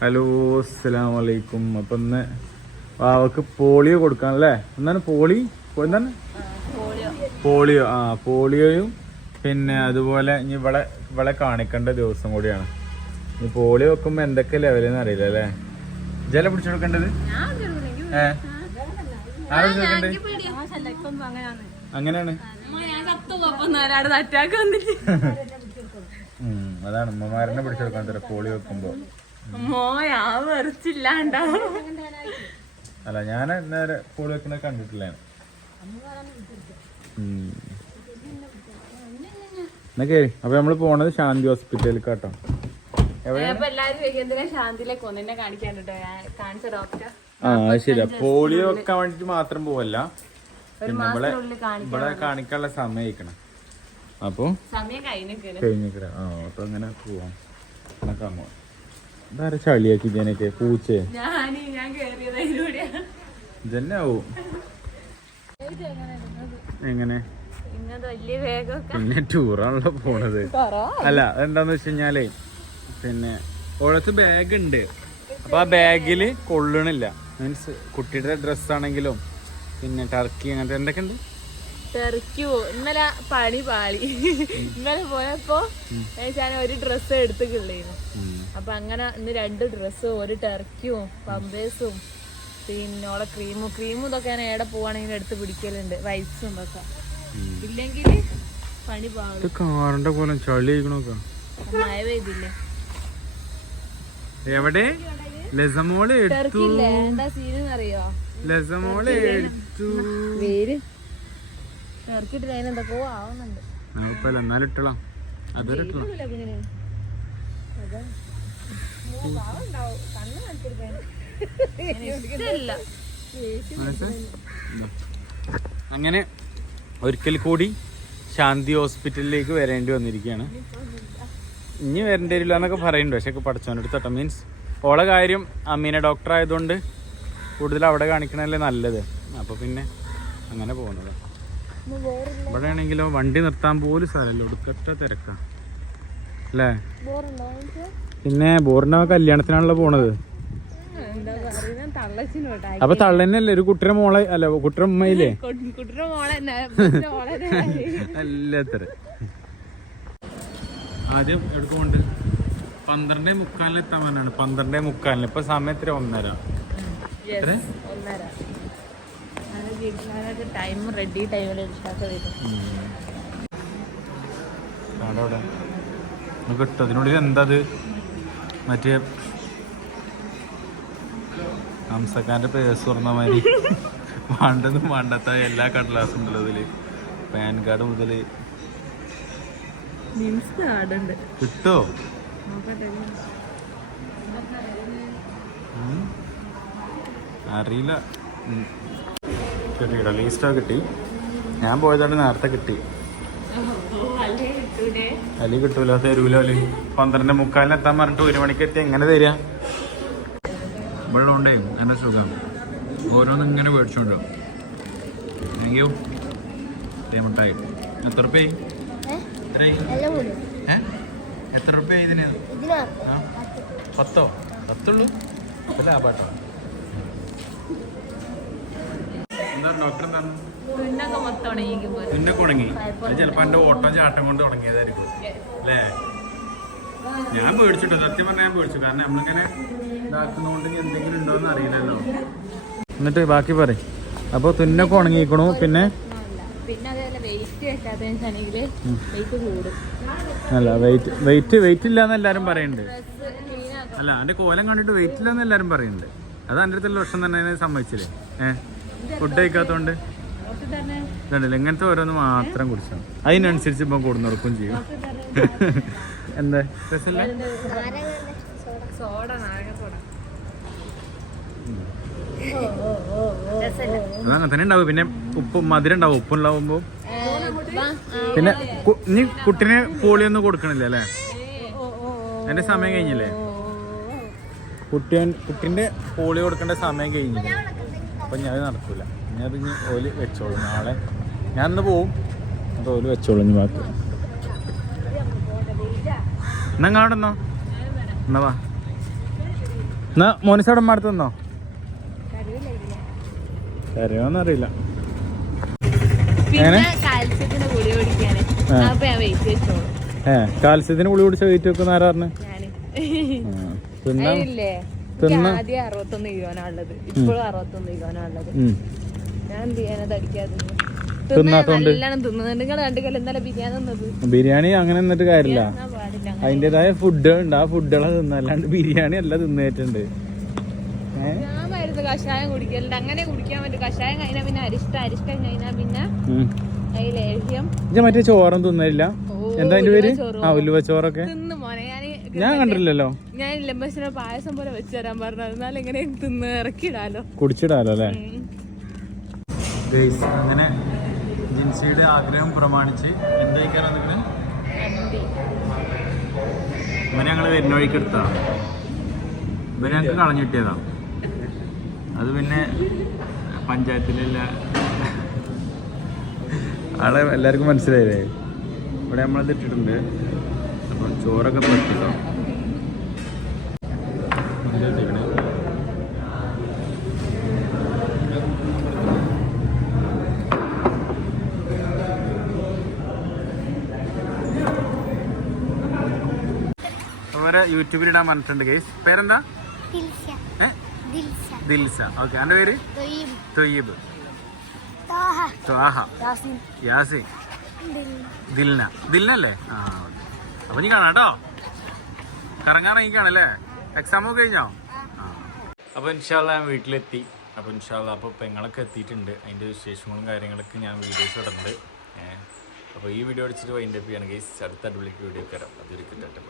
Hello അസ്സലാം വലൈക്കും അപ്പൊ ഇന്ന് അവക്ക് പോളിയോ കൊടുക്കാൻ അല്ലേ എന്താണ് പോളി? എന്താണ്? പോളിയോ. ആ പോളിയോയും പിന്നെ അതുപോലെ ഇനി ഇവിടെ ഇവിടെ കാണിക്കേണ്ട ദിവസം കൂടിയാണ്. ഇനി പോളിയോ വെക്കുമ്പോ എന്തൊക്കെ ലെവലെന്ന് അറിയില്ല അല്ലേ? ജല പിടിച്ചു കൊടുക്കേണ്ടത്? ഏ? ആരും കൊടുക്കേണ്ടത്? അങ്ങനെയാണ്. അതാണ് ഉമ്മമാരനെ പിടിച്ചെടുക്കാൻ തരാം പോളിയോ വെക്കുമ്പോ. വെറിച്ചില്ലാണ്ടാവും അല്ല ഞാൻ നേരെ കൂടെ വെക്കുന്ന കണ്ടിട്ടില്ല അപ്പൊ നമ്മൾ പോണത് ശാന്തി ഹോസ്പിറ്റലിൽ കേട്ടോ ആ ശരി. പോളിയോ വെക്കാൻ വേണ്ടിട്ട് മാത്രം പോവല്ല. നമ്മളെ ഇവിടെ കാണിക്കാനുള്ള സമയം അപ്പൊ കഴിഞ്ഞിക്കറ ആ അപ്പൊ അങ്ങനെ പോവാം. എന്നാ കാണുമോ ഇതാരെ ചളിയാക്കി ഇതിനൊക്കെ പൂച്ചേ എങ്ങനെ? പിന്നെ ടൂറാണല്ലോ പോണത്. അല്ല എന്താന്ന് വെച്ച് കഴിഞ്ഞാലേ പിന്നെ ഓളത്ത് ബാഗ് ഉണ്ട് അപ്പൊ ആ ബാഗിൽ കൊള്ളണില്ല. മീൻസ് കുട്ടിയുടെ ഡ്രസ്സാണെങ്കിലും പിന്നെ ടർക്കി അങ്ങനത്തെ എന്തൊക്കെ ഉണ്ട് തെറിക്കോ. ഇന്നലെ പണി പാളി. ഇന്നലെ പോയപ്പോ ഞാൻ ഒരു ഡ്രസ്സ് എടുത്തിട്ടുള്ളേനു അപ്പൊ അങ്ങനെ ഇന്ന് രണ്ട് ഡ്രസ്സും ഒരു ടെർക്കിയും പമ്പേഴ്സും പിന്നെ ഓളെ ക്രീമും ക്രീമും ഇതൊക്കെ ഞാൻ എവിടെ പോവാണെങ്കിൽ എടുത്ത് പിടിക്കലുണ്ട്. വൈപ്സും ഒക്കെ ഇല്ലെങ്കിൽ പണി പാളും. കാറിന്റെ പോലെ ചളി മഴ പെയ്തില്ലേ? എവിടെ? ലസമോൾ എടുത്തു. എന്താ സീനെന്നറിയോ ലസമോൾ എടുത്തു. അതിന് എന്തൊക്കെയോ ആവുന്നുണ്ട്. എന്നാലും ഇട്ടളാം. അതൊരു. അങ്ങനെ ഒരിക്കൽ കൂടി ശാന്തി ഹോസ്പിറ്റലിലേക്ക് വരേണ്ടി വന്നിരിക്കുകയാണ്. ഇനി വരേണ്ടി വരില്ല എന്നൊക്കെ പറയുന്നുണ്ട്. പക്ഷെ പഠിച്ചവന്റെ മീൻസ് ഓളെ കാര്യം അമ്മീനെ ഡോക്ടർ ആയതുകൊണ്ട് കൂടുതൽ അവിടെ കാണിക്കണല്ലേ നല്ലത്. അപ്പോൾ പിന്നെ അങ്ങനെ പോകുന്നത്. ഇവിടെ ആണെങ്കിലോ വണ്ടി നിർത്താൻ പോലും സ്ഥലമല്ല. ഒടുക്കത്തെ തിരക്കാ. അല്ലേ? പിന്നെ ബോറിന്റെ കല്യാണത്തിനാണല്ലോ പോണത്. അപ്പൊ തള്ളന്നല്ലേ ഒരു കുട്ടിയുടെ മോളെ അല്ല കുട്ടിയുടെ ഉമ്മയില്ലേ. എല്ലാത്തര. ആദ്യം എടുക്കുകൊണ്ട് പന്ത്രണ്ടേ മുക്കാലിന് എത്താൻ പറഞ്ഞാണ്. പന്ത്രണ്ടേ മുക്കാലിന്. ഇപ്പൊ സമയം എത്ര ഒന്നര. എത്ര? വീട്ടിലാകെ ടൈം റെഡി ടൈമിൽ എടുക്കാത്ത വരും. അവിടെ. കിട്ടും? അതിനുള്ളിൽ എന്താ അത് മറ്റേ ഹംസക്കാന്റെ പേഴ്സ് തുറന്ന മാതിരി. വേണ്ടതും വേണ്ടാത്ത എല്ലാ കടലാസും ഉണ്ടല്ലോ ഇതിൽ. പാൻ കാർഡ് മുതൽ കിട്ടോ. അറിയില്ല. ഉം. കിട്ടിയില്ല ലീസ്റ്റോ കിട്ടി. ഞാൻ പോയതാണ് നേരത്തെ കിട്ടി. അല്ലേ അലി കിട്ടൂല. തരൂലോ അലി. പന്ത്രണ്ട് മുക്കാലിന് എത്താൻ പറഞ്ഞിട്ട് ഒരു മണിക്ക് എത്തി എങ്ങനെ തരിക ഇവിടെ ഉണ്ടേ എന്റെ സുഖം. ഓരോന്നും ഇങ്ങനെ മേടിച്ചോണ്ടോ താങ്ക് യു മുട്ടായി. എത്ര റുപ്യ എത്ര റുപ്യ ഇതിന്? പത്തോ? പത്തുള്ളൂ? അപ്പൊ ലാഭാട്ടോ പിന്നെ തുടങ്ങി അത് ചിലപ്പോ എന്റെ ഓട്ടം ചാട്ടം കൊണ്ട് തുടങ്ങിയതായിരിക്കും അല്ലേ? ഞാൻ പേടിച്ചിട്ടു സത്യം പറഞ്ഞാൽ ഞാൻ പേടിച്ചു കാരണം നമ്മളിങ്ങനെ ഇതാക്കുന്നതുകൊണ്ട് എന്തെങ്കിലും ഉണ്ടോ എന്ന് അറിയില്ലല്ലോ. എന്നിട്ട് ബാക്കി പറയും. അപ്പോൾ തുന്നൊക്കെ ഉണങ്ങിക്കണു പിന്നെ? പിന്നെ അതേപോലെ വെയിറ്റ് വെച്ചാണെങ്കിൽ വെയിറ്റ് കൂടും. അല്ല വെയിറ്റ് വെയിറ്റ് വെയിറ്റ് ഇല്ലാന്ന് എല്ലാരും പറയുന്നുണ്ട് അല്ല എന്റെ കോലം കണ്ടിട്ട് വെയിറ്റ് ഇല്ലാന്ന് എല്ലാരും പറയുന്നുണ്ട് അത് എന്റെ അടുത്തുള്ള വർഷം തന്നെ സമ്മതിച്ചില്ലേ? ഏഹ് ഫുഡ് കഴിക്കാത്തോണ്ട്? ഇതുണ്ടല്ലോ ഇങ്ങനത്തെ ഓരോന്ന് മാത്രം കുടിച്ചാൽ അതിനനുസരിച്ച് ഇപ്പം കൂടുന്നുറക്കും ചെയ്യും. എന്താ? രസമില്ല അതങ്ങനെ തന്നെ ഉണ്ടാവും. പിന്നെ ഉപ്പ് മധുരം ഉണ്ടാവും. ഉപ്പുണ്ടാവുമ്പോ പിന്നെ ഇനി കുട്ടിന് പോളിയൊന്നും കൊടുക്കണില്ല അല്ലേ? എന്റെ സമയം കഴിഞ്ഞില്ലേ? കുട്ടിയൻ കുട്ടിന്റെ പോളി കൊടുക്കേണ്ട സമയം കഴിഞ്ഞില്ലേ? അപ്പൊ ഞാൻ അത് നടക്കൂല. ഇനി അത് ഇനി ഓൽ വെച്ചോളൂ. നാളെ ഞാൻ ഇന്ന് പോവും. അത് ഓൽ വെച്ചോളൂ ഇനി ബാക്കി. എന്നാ കാണുന്നോ എന്നാ വാ. എന്നാ മോനിസോടെ അടുത്ത് നിന്നോ? കരയോന്നറിയില്ല പിന്നെ കുടിക്കാന്. അപ്പൊ ഞാൻ വെയിറ്റ് വെച്ചോളൂ. ഏ കാൽസ്യത്തിന് ഗുളി കുടിച്ച വെയിറ്റ് വെക്കുന്ന ആരാറിന് തിന്നാ. തിന്ന- എനിക്ക് ആദ്യം അറുപത്തൊന്ന് കിലോനാ ഉള്ളത്. ഇപ്പോഴും അറുപത്തൊന്ന് കിലോനാ ഉള്ളത്. ഞാൻ എന്ത് ബിരിയാണി അങ്ങനെ എന്നിട്ട് കാര്യമില്ല. ഫുഡ് അതിന്റെതായ ഫുഡുകൾ ഉണ്ട് ആ ഫുഡുകളെ തിന്ന. അല്ലാണ്ട് ബിരിയാണി അല്ല തിന്നേറ്റുണ്ട്. കഷായം കുടിക്കലുണ്ട്. അങ്ങനെ കുടിക്കാൻ പറ്റും. കഷായം കഴിഞ്ഞാൽ പിന്നെ അരിഷ്ട അരിഷ്ടം കഴിഞ്ഞാൽ പിന്നെ മറ്റേ ചോറും തിന്നില്ല എന്താ അതിന്റെ പേര്? ആ ഉലുവച്ചോറൊക്കെ. ഞാൻ കണ്ടില്ലല്ലോ ഞാൻ ലംബസിനെ പായസം പോലെ വെച്ച് തരാൻ പറഞ്ഞു. എന്നാൽ എങ്ങനെ തിന്ന് ഇറക്കിയിടാലോ. കുടിച്ചിടാലോ അല്ലേ. അങ്ങനെ ജിൻസിയുടെ ആഗ്രഹം പ്രമാണിച്ച് എന്തായിക്കാരാ. ഇവനെ ഞങ്ങൾ വരുന്ന വഴിക്ക് എടുത്താ. ഇവനെ ഞങ്ങൾക്ക് കളഞ്ഞു കിട്ടിയതാ അത് പിന്നെ പഞ്ചായത്തിലല്ല ആളെ എല്ലാവർക്കും മനസ്സിലായില്ലേ? ഇവിടെ നമ്മളത് ഇട്ടിട്ടുണ്ട്. ചോറൊക്കെ പറ്റിട്ടോ അവരെ യൂട്യൂബിൽ ഇടാൻ പറഞ്ഞിട്ടുണ്ട് ഗൈസ് പേരെന്താ? ദിൽസ ഓക്കെ എന്റെ പേര്? തൊയ്യം തൊയ്യബ്. യാസിൻ. യാസിൻ. ദിൽന. ദിൽനല്ലേ? ആ അപ്പൊ നീ കാണാം കേട്ടോ കറങ്ങാൻ ഇറങ്ങിക്കാണല്ലേ എക്സാം ഒക്കെ കഴിഞ്ഞോ? അപ്പൊ ഇൻഷാല്ല ഞാൻ വീട്ടിലെത്തി. അപ്പൊ ഇൻഷാല്ല അപ്പൊ പെങ്ങളൊക്കെ എത്തിയിട്ടുണ്ട്. അതിന്റെ വിശേഷങ്ങളും കാര്യങ്ങളൊക്കെ ഞാൻ വീഡിയോസ് ഇടുന്നുണ്ട്. അപ്പോൾ ഈ വീഡിയോ അടിച്ചിട്ട് വൈൻഡപ്പ് ചെയ്യണം ഗൈസ് അടുത്ത അടിപൊളിക്ക് വീഡിയോ കയറാം അതൊരു കിട്ടട്ടെ.